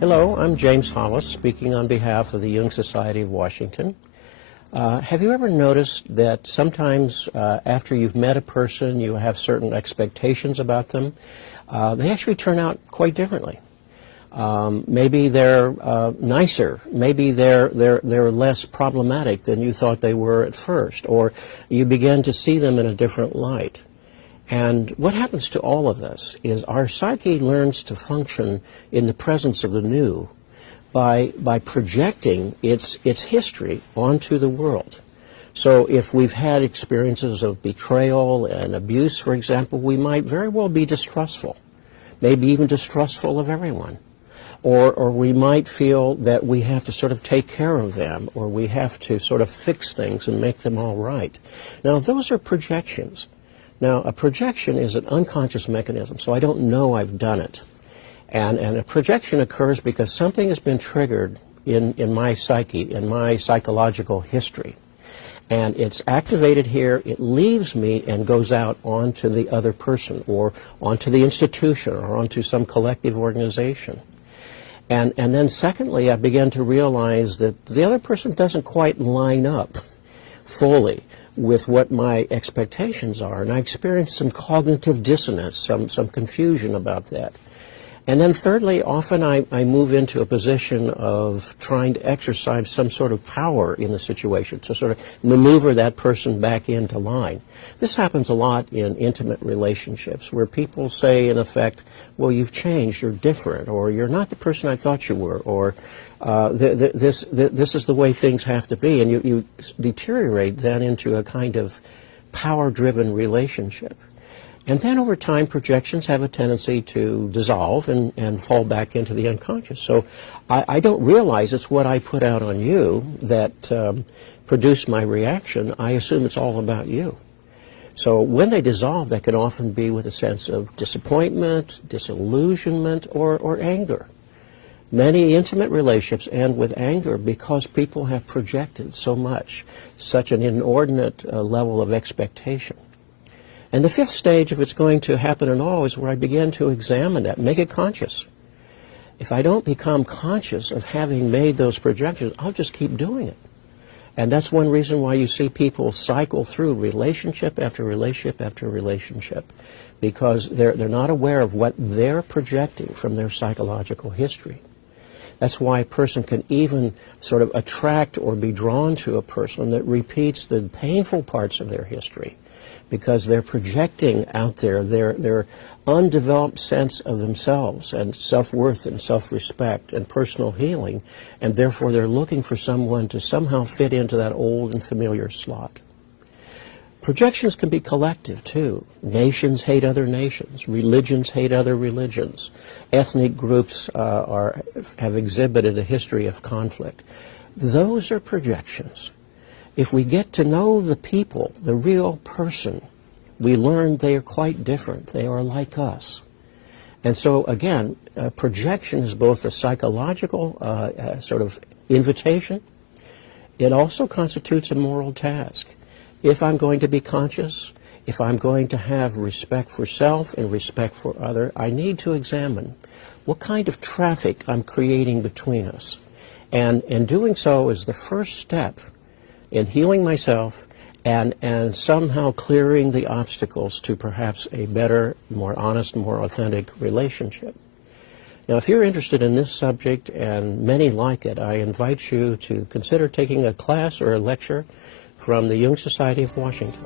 Hello, I'm James Hollis, speaking on behalf of the Jung Society of Washington. Have you ever noticed that sometimes after you've met a person, you have certain expectations about them? They actually turn out quite differently. Maybe they're nicer. Maybe they're less problematic than you thought they were at first, or you begin to see them in a different light. And what happens to all of this is our psyche learns to function in the presence of the new by projecting its history onto the world. So if we've had experiences of betrayal and abuse, for example, we might very well be distrustful, maybe even distrustful of everyone. Or we might feel that we have to sort of take care of them, or we have to sort of fix things and make them all right. Now, those are projections. Now, a projection is an unconscious mechanism, so I don't know I've done it. And a projection occurs because something has been triggered in my psyche, in my psychological history. And it's activated here, it leaves me and goes out onto the other person, or onto the institution, or onto some collective organization. And then secondly, I began to realize that the other person doesn't quite line up fully with what my expectations are, and I experienced some cognitive dissonance, some confusion about that. And then thirdly, often I move into a position of trying to exercise some sort of power in the situation, to sort of maneuver that person back into line. This happens a lot in intimate relationships, where people say, in effect, well, you've changed, you're different, or you're not the person I thought you were, or this is the way things have to be, and you deteriorate then into a kind of power-driven relationship. And then over time, projections have a tendency to dissolve and fall back into the unconscious. So I don't realize it's what I put out on you that produced my reaction. I assume it's all about you. So when they dissolve, that can often be with a sense of disappointment, disillusionment, or anger. Many intimate relationships end with anger because people have projected so much, such an inordinate level of expectation. And the fifth stage, if it's going to happen at all, is where I begin to examine that, make it conscious. If I don't become conscious of having made those projections, I'll just keep doing it. And that's one reason why you see people cycle through relationship after relationship after relationship, because they're not aware of what they're projecting from their psychological history. That's why a person can even sort of attract or be drawn to a person that repeats the painful parts of their history, because they're projecting out there their undeveloped sense of themselves and self-worth and self-respect and personal healing, and therefore they're looking for someone to somehow fit into that old and familiar slot. Projections can be collective, too. Nations hate other nations. Religions hate other religions. Ethnic groups have exhibited a history of conflict. Those are projections. If we get to know the people, the real person, we learn they are quite different. They are like us. And so, again, projection is both a psychological sort of invitation. It also constitutes a moral task. If I'm going to be conscious, if I'm going to have respect for self and respect for other, I need to examine what kind of traffic I'm creating between us. And doing so is the first step in healing myself and somehow clearing the obstacles to perhaps a better, more honest, more authentic relationship. Now, if you're interested in this subject, and many like it, I invite you to consider taking a class or a lecture from the Jung Society of Washington.